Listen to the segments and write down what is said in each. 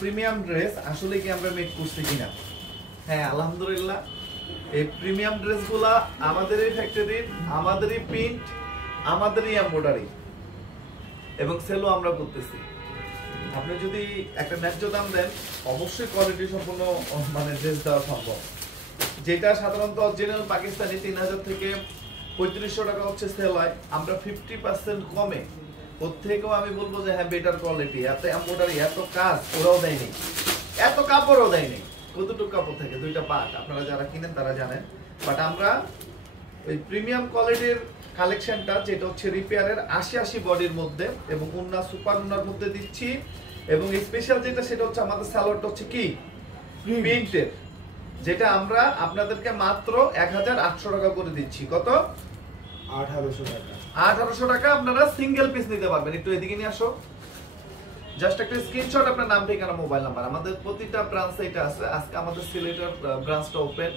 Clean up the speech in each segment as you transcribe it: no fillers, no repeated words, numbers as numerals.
Premium dress আসলে কি আমরা মেক করছি কিনা? হ্যাঁ, আলহামদুলিল্লাহ। এই প্রিমিয়াম ড্রেসগুলা আমাদেরই ফ্যাক্টরির, আমাদেরই প্রিন্ট, আমাদেরই এমব্রয়ডারি এবং সেলও আমরা করতেছি। আপনি যদি একটা ন্যায্য দাম দেন, অবশ্যই কোয়ালিটি সম্পন্ন মানে ড্রেস দেওয়া সম্ভব। যেটা সাধারণত অরিজিনাল পাকিস্তানি 3000 থেকে 3500 টাকা হচ্ছে সেল হয়, আমরা 50% কমে, ওর থেকেও আমি বলবো যে হ্যাঁ বেটার কোয়ালিটি, এত এমব্রয়ডারি, এত কাজ ওরাও দেয়নি, এত কাপড়ও দেয়নি। কতটুকু কাপড় থাকে? 2টা পাট। আপনারা যারা কিনেন তারা জানেন। বাট আমরা ওই প্রিমিয়াম কোয়ালিটির কালেকশনটা, যেটা হচ্ছে রিপেয়ারের 80 বডির মধ্যে এবং উন্না সুপার উন্নার মধ্যে দিচ্ছি। এবং স্পেশাল যেটা, সেটা হচ্ছে আমাদের সালোয়ারটা হচ্ছে কি প্রিন্টের, যেটা আমরা আপনাদেরকে মাত্র 1800 টাকা করে দিচ্ছি। কত? 1800 টাকা। 1800 টাকা আপনারা সিঙ্গেল পিস নিতে পারবেন। একটু এদিকে নিয়ে আসো, জাস্ট একটা স্ক্রিনশট, আপনার নাম, ঠিকানা, মোবাইল নাম্বার। আমাদের প্রতিটা ব্রাঞ্চে এটা আছে। আজকে আমাদের সিলেটের ব্রাঞ্চটা ওপেন,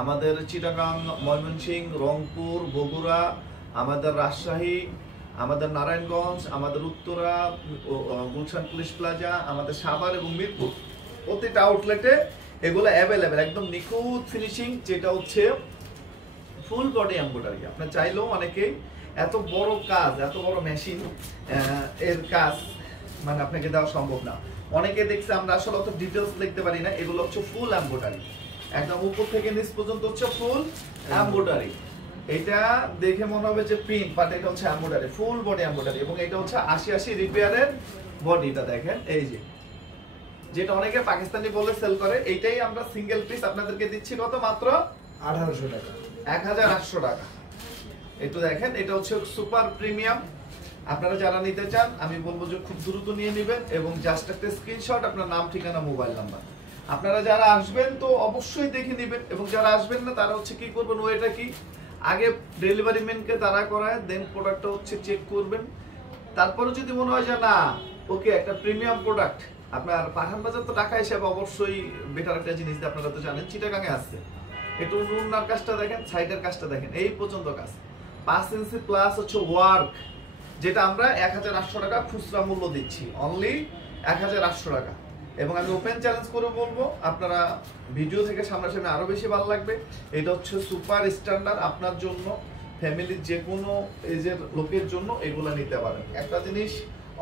আমাদের চিটাগাং, ময়মনসিংহ, রংপুর, বগুড়া, আমাদের রাজশাহী, আমাদের নারায়ণগঞ্জ, আমাদের উত্তরা, গুলশান পুলিশ প্লাজা, আমাদের সাভার এবং মিরপুর, প্রতিটা আউটলেটে এগুলো অ্যাভেলেবেল। একদম নিখুঁত ফিনিশিং, যেটা হচ্ছে ফুল বডি এমব্রয়ডারি। আপনার চাইলেও অনেকেই এত বড় কাজ, এত বড় মেশিন এর কাজ মানে আপনাকে দেওয়া সম্ভব না। অনেকে দেখছে আমরা আসলে অত ডিটেলস লিখতে পারি না। এগুলো হচ্ছে ফুল এমব্রয়ডারি, একদম উপর থেকে নিচ পর্যন্ত হচ্ছে ফুল এমব্রয়ডারি। এটা দেখে মনে হবে যে প্রিন্ট, বাট এটা হচ্ছে এমব্রয়ডারি, ফুল বডি এমব্রয়ডারি। এবং এটা হচ্ছে 80 রিপেয়ারের বডিটা দেখেন, এই যে যেটা অনেকে পাকিস্তানি বলে সেল করে, এইটাই আমরা সিঙ্গেল পিস আপনাদেরকে দিচ্ছি কত? মাত্র 1800 টাকা, 1800 টাকা। একটু দেখেন, এটা হচ্ছে সুপার প্রিমিয়াম। আপনারা যারা নিতে চান, আমি বলবো যে খুব দ্রুত নিয়ে নেবেন এবং জাস্ট একটা স্ক্রিনশট, আপনার নাম, ঠিকানা, মোবাইল নাম্বার। আপনারা যারা আসবেন তো অবশ্যই দেখে নেবেন, এবং যারা আসবেন না তারা হচ্ছে কি করবেন, ওইটা কি আগে ডেলিভারি ম্যানকে তারা করায়, দেন প্রোডাক্টটা হচ্ছে চেক করবেন। তারপরে যদি মনে হয় যে না ওকে একটা প্রিমিয়াম প্রোডাক্ট, আপনার পাঠান বাজার তো টাকা হিসাবে অবশ্যই বেটার একটা জিনিস, আপনারা তো জানেন চিটাগাঙে আসছে। একটু উন্নার কাজটা দেখেন, সাইডের কাজটা দেখেন, এই পর্যন্ত কাজ 5 ইঞ্চি প্লাস হচ্ছে ওয়ার্ক, যেটা আমরা 1800 টাকা খুচরা মূল্য দিচ্ছি, অনলি 1800 টাকা। এবং আমি ওপেন চ্যালেঞ্জ করে বলবো, আপনারা ভিডিও থেকে সামনাসামনি আরো বেশি ভালো লাগবে। এটা হচ্ছে সুপার স্ট্যান্ডার্ড, আপনার জন্য, ফ্যামিলির যে কোনো এজের লোকের জন্য এগুলা নিতে পারেন। একটা জিনিস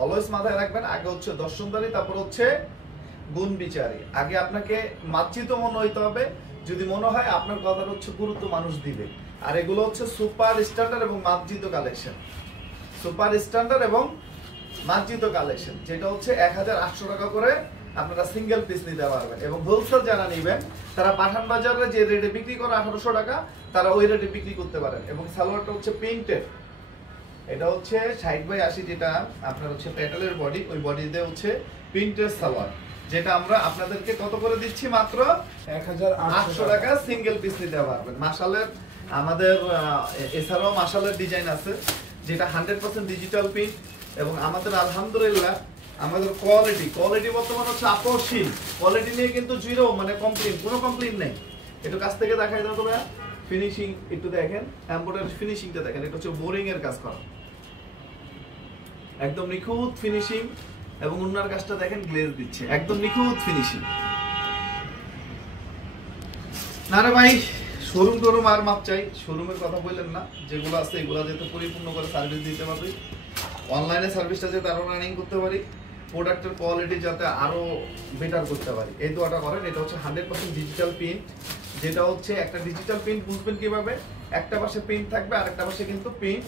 অলওয়েজ মাথায় রাখবেন, আগে হচ্ছে দর্শনদারি, তারপর হচ্ছে গুণ বিচারী। আগে আপনাকে মার্জিত মনে হইতে হবে, যদি মনে হয় আপনার কথাটা হচ্ছে গুরুত্ব মানুষ দিবে। আর এগুলো হচ্ছে সুপার স্ট্যান্ডার্ড এবং মার্জিত কালেকশন, সুপার স্ট্যান্ডার্ড এবং মার্জিত কালেকশন, যেটা হচ্ছে 1800 টাকা করে আপনারা সিঙ্গেল পিস নিতে পারবেন। এবং হোলসেল যারা নেবেন তারা পাঠান বাজারে যে রেটে বিক্রি করে 1800 টাকা, তারা ওই রেটে বিক্রি করতে পারেন। এবং সালোয়ারটা হচ্ছে প্রিন্টেড, এটা হচ্ছে 60/80, যেটা আপনার হচ্ছে প্যাটেলের বডি, ওই বডিতে হচ্ছে প্রিন্টেড সালোয়ার, যেটা আমরা আপনাদেরকে কত করে দিচ্ছি? মাত্র 1800 টাকা সিঙ্গেল পিস নিতে পারবেন। মাশালের আমাদের এছাড়াও মাশালের ডিজাইন আছে, যেটা 100% ডিজিটাল প্রিন্ট। এবং আমাদের আলহামদুলিল্লাহ আমাদের কোয়ালিটি বর্তমানে হচ্ছে আপসহীন। কোয়ালিটি নিয়ে কিন্তু জিরো, মানে কমপ্লেইন, কোনো কমপ্লেইন নেই। একটু কাছ থেকে দেখাই দাও তো ভাইয়া, ফিনিশিং একটু দেখেন, এমব্রয়ডারি ফিনিশিংটা দেখেন, এটা হচ্ছে বোরিং এর কাজ করা, একদম নিখুঁত ফিনিশিং। এবং উন্নার কাজটা দেখেন, গ্লেজ দিচ্ছে, একদম নিখুঁত ফিনিশিং। না রে ভাই, শোরুম আর মাপ চাই, শোরুমের কথা বললেন না, যেগুলো আছে এগুলো যাতে পরিপূর্ণ করে সার্ভিস দিতে পারি, অনলাইনে সার্ভিসটা যাতে আরো রানিং করতে পারি, প্রোডাক্টের কোয়ালিটি যাতে আরো বেটার করতে পারি, এই দোয়াটা করেন। এটা হচ্ছে 100% ডিজিটাল প্রিন্ট, যেটা হচ্ছে একটা ডিজিটাল প্রিন্ট বুঝবেন কিভাবে, একটা পাশে প্রিন্ট থাকবে আর একটা পাশে কিন্তু প্রিন্ট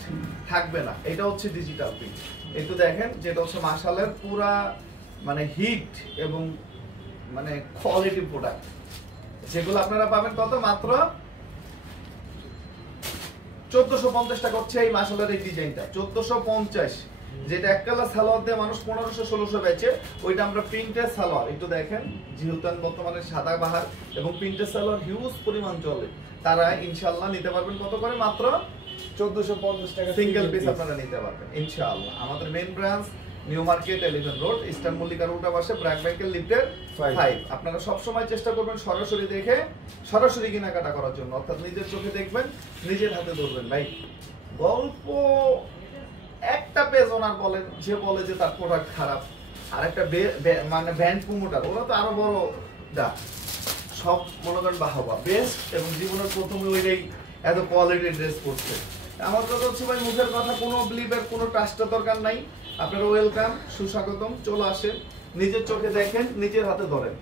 থাকবে না, এটা হচ্ছে ডিজিটাল প্রিন্ট। একটু দেখেন, যেটা হচ্ছে মাশালের পুরা মানে হিট এবং মানে কোয়ালিটি প্রোডাক্ট, যেগুলো আপনারা পাবেন কত? মাত্র 1450 টাকা হচ্ছে এই মাশালের এই ডিজাইনটা, 1450, যেটা এক কালার সালোয়ার দিয়ে মানুষ 1500-1600 বেচে, ওইটা আমরা প্রিন্টের সালোয়ার। একটু দেখেন, যেহেতু বর্তমানে সাদা বাহার এবং প্রিন্টের সালোয়ার হিউজ পরিমাণ চলে, তারা ইনশাআল্লাহ নিতে পারবেন কত করে? মাত্র 1450 টাকা সিঙ্গেল পিস আপনারা নিতে পারবেন ইনশাআল্লাহ। আমাদের main branch New Market, Elephant Road, Eastern মল্লিকার উল্টা পাশে, ব্র্যাক ব্যাংকের লিফটের 5। আপনারা সব সময় চেষ্টা করবেন সরাসরি দেখে সরাসরি কেনাকাটা করার জন্য, অর্থাৎ নিজের চোখে দেখবেন, নিজের হাতে ধরবেন। ভাই গল্প একটা পেজ ওনার বলেন, যে বলে যে তার প্রোডাক্ট খারাপ, আর একটা মানে ব্যান্ড প্রমোটার, ওরা তো আরো বড় দা সব মনে করেন বাহবা বেস্ট, এবং জীবনের প্রথমে ওইটাই এত কোয়ালিটির ড্রেস পরছে। আমার কথা হচ্ছে ভাই মুখের কথা, কোনো বিলিভের কোনো ট্রাস্টের দরকার নাই। আপনারা ওয়েলকাম, সুস্বাগতম, চলে আসেন, নিজের চোখে দেখেন, নিজের হাতে ধরেন।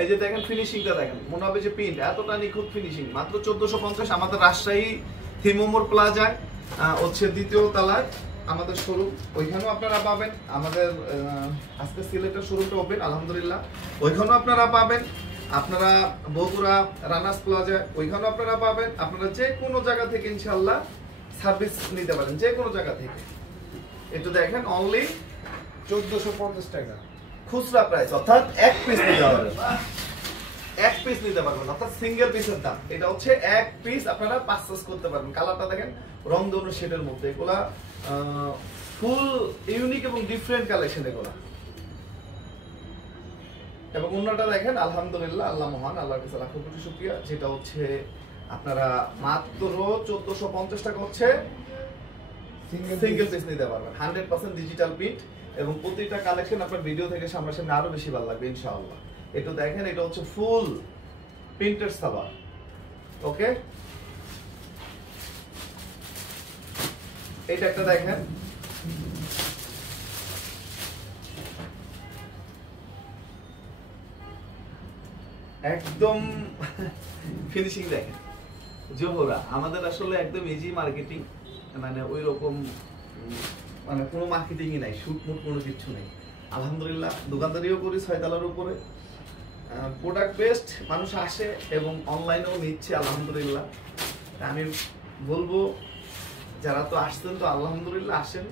এই যে দেখেন ফিনিশিংটা দেখেন, মনে হবে যে প্রিন্ট এতটা নিখুঁত ফিনিশিং। মাত্র 1450 আমাদের রাজশাহী থিমোমোর প্লাজায় হচ্ছে দ্বিতীয় তলায় আমাদের শোরুম, ওইখানেও আপনারা পাবেন। আমাদের আজকে সিলেটের শোরুমটা ওপেন আলহামদুলিল্লাহ, ওইখানেও আপনারা পাবেন। আপনারা বগুড়া রানার্স প্লাজায় ওইখানেও আপনারা পাবেন। আপনারা যে কোনো জায়গা থেকে ইনশাআল্লাহ সার্ভিস নিতে পারেন, যে কোনো জায়গা থেকে। একটু দেখেন, অনলি 1450 টাকা খুচরা প্রাইস, অর্থাৎ এক পিস নিতে পারবেন, এক পিস নিতে পারবেন, অর্থাৎ সিঙ্গেল পিসের দাম। এটা হচ্ছে এক পিস আপনারা পারচেজ করতে পারবেন। কালারটা দেখেন রং ধনু শেডের মধ্যে, এগুলা ফুল ইউনিক এবং ডিফারেন্ট কালেকশন এগুলা। এবং অন্যটা দেখেন আলহামদুলিল্লাহ, আল্লাহ মহান, আল্লাহর কাছে লাখ কোটি শুকরিয়া, যেটা হচ্ছে আপনারা মাত্র 1450 টাকা হচ্ছে সিঙ্গেল পিস নিতে পারবেন। 100% ডিজিটাল প্রিন্ট, এবং প্রতিটা কালেকশন আপনার ভিডিও থেকে সামনাসামনি আরো বেশি ভালো লাগবে ইনশাআল্লাহ। একটু দেখেন, এটা হচ্ছে ফুল প্রিন্টেড সালোয়ার। ওকে, এটা একটা দেখেন, একদম ফিনিশিং দেখেন জোহরা। আমাদের আসলে একদম ইজি মার্কেটিং, মানে ওই রকম মানে কোনো মার্কেটিংই নাই, শুট মুট কোনো কিছু নেই। আলহামদুলিল্লাহ দোকানদারিও করি 6 তলার উপরে, প্রোডাক্ট বেস্ট, মানুষ আসে এবং অনলাইনেও নিচ্ছে আলহামদুলিল্লাহ। আমি বলবো যারা তো আসছেন, তো আলহামদুলিল্লাহ আসেন,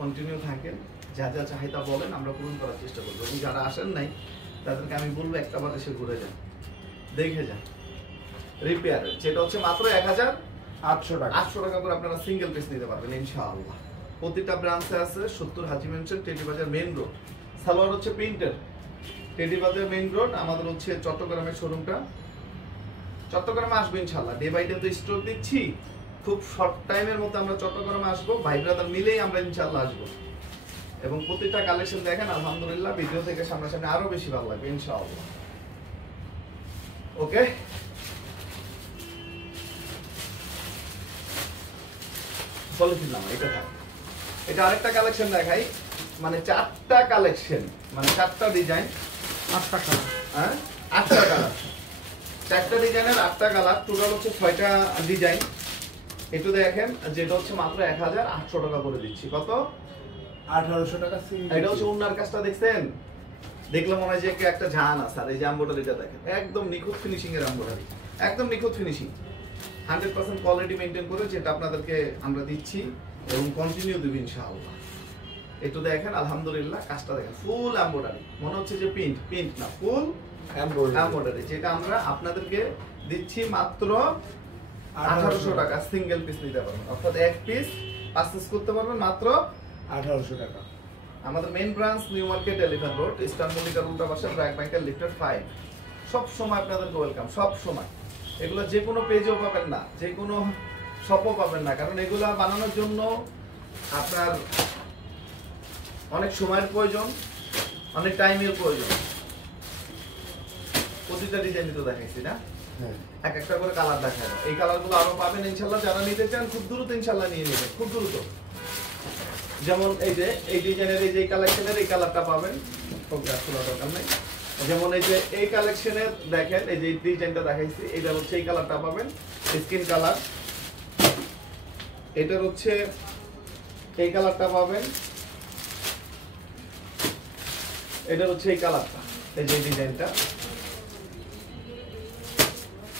কন্টিনিউ থাকেন, যা যা চাহিদা বলেন আমরা পূরণ করার চেষ্টা করবো। এবং যারা আসেন নাই তাদেরকে আমি বলবো একটাবার এসে ঘুরে যান, দেখে যান। রিপেয়ার যেটা হচ্ছে মাত্র 1800 টাকা, 800 টাকা করে আপনারা সিঙ্গেল পিস নিতে পারবেন ইনশাআল্লাহ। প্রতিটা ব্রাঞ্চে আছে 70 হাজি মেনশন, টেডি বাজার মেইন রোড। সালোয়ার হচ্ছে প্রিন্টের, টেডি বাজার মেইন রোড। আমাদের হচ্ছে চট্টগ্রামের শোরুমটা, চট্টগ্রামে আসবে ইনশাআল্লাহ। ডে বাই ডে তো স্টক দিচ্ছি, খুব শর্ট টাইমের মধ্যে আমরা চট্টগ্রামে আসবো, ভাই ব্রাদার মিলেই আমরা ইনশাআল্লাহ আসবো। এবং প্রতিটা কালেকশন দেখেন আলহামদুলিল্লাহ, ভিডিও থেকে সামনাসামনি আরো বেশি ভালো লাগবে ইনশাআল্লাহ। ওকে, এটা আরেকটা কালেকশন দেখাই, মানে 4টা কালেকশন, মানে 4টা ডিজাইন, 8টা কালার, হ্যাঁ 8টা কালার, 4টা ডিজাইনের 8টা কালার, টোটাল হচ্ছে 6টা ডিজাইন। একটু দেখেন, যেটা হচ্ছে মাত্র 1800 টাকা করে দিচ্ছি। কত? 1800 টাকা। এটা হচ্ছে ওনার কাজটা দেখছেন, দেখলে মনে হয় যে একটা জাহান আছে। আর এই যে এমব্রয়ডারিটা দেখেন, একদম নিখুঁত ফিনিশিং এর এমব্রয়ডারি, একদম নিখুঁত ফিনিশিং, 100% কোয়ালিটি মেইনটেইন করে যেটা আপনাদেরকে আমরা দিচ্ছি এবং কন্টিনিউ দেব ইনশাআল্লাহ। একটু দেখেন আলহামদুলিল্লাহ, কাজটা দেখেন ফুল এমব্রয়ডারি, মনে হচ্ছে যে প্রিন্ট না, ফুল এমব্রয়ডারি, যেটা আমরা আপনাদেরকে দিচ্ছি মাত্র 1800 টাকা। সিঙ্গেল পিস নিতে পারবেন, অর্থাৎ এক পিস পারচেজ করতে পারবেন মাত্র 1800 টাকা। আমাদের main branch New Market, Elephant Road, Eastern মল্লিকার উল্টা পাশে, ব্র্যাক ব্যাংকের লিফটেড 5। সব সময় আপনাদেরকে ওয়েলকাম, সব সময়। এগুলো যে কোনো পেজেও পাবেন না, যে কোনো শপও পাবেন না, কারণ এগুলা বানানোর জন্য আপনার অনেক সময়ের প্রয়োজন, অনেক টাইমের প্রয়োজন। প্রতিটা ডিজাইন তো দেখাইছি না, এক একটা করে কালার দেখায়, এই কালারগুলো আরো পাবেন ইনশাআল্লাহ। যারা নিতে চান খুব দ্রুত ইনশাআল্লাহ নিয়ে নেবেন, খুব দ্রুত। যেমন এই যে এই ডিজাইনের এই যে কালেকশনের এই কালারটা পাবেন, খোলা দরকার নেই। যেমন এই যে এই কালেকশনের দেখেন, এই যে ডিজাইনটা দেখাইছি, এটা হচ্ছে এই কালারটা পাবেন, স্কিন কালার। এটার হচ্ছে এই কালারটা পাবেন, এটা হচ্ছে এই কালারটা, এই যে ডিজাইনটা।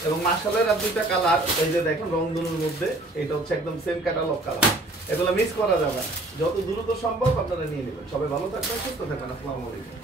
এবং মাশাআল্লাহ আর দুইটা কালার, এই যে দেখেন রংধনুর মধ্যে, এটা হচ্ছে একদম সেম ক্যাটালগ কালার। এগুলো মিস করা যাবে না, যত দ্রুত সম্ভব আপনারা নিয়ে নেবেন। সবাই ভালো থাকবেন, সুস্থ থাকবেন। আসসালামু আলাইকুম।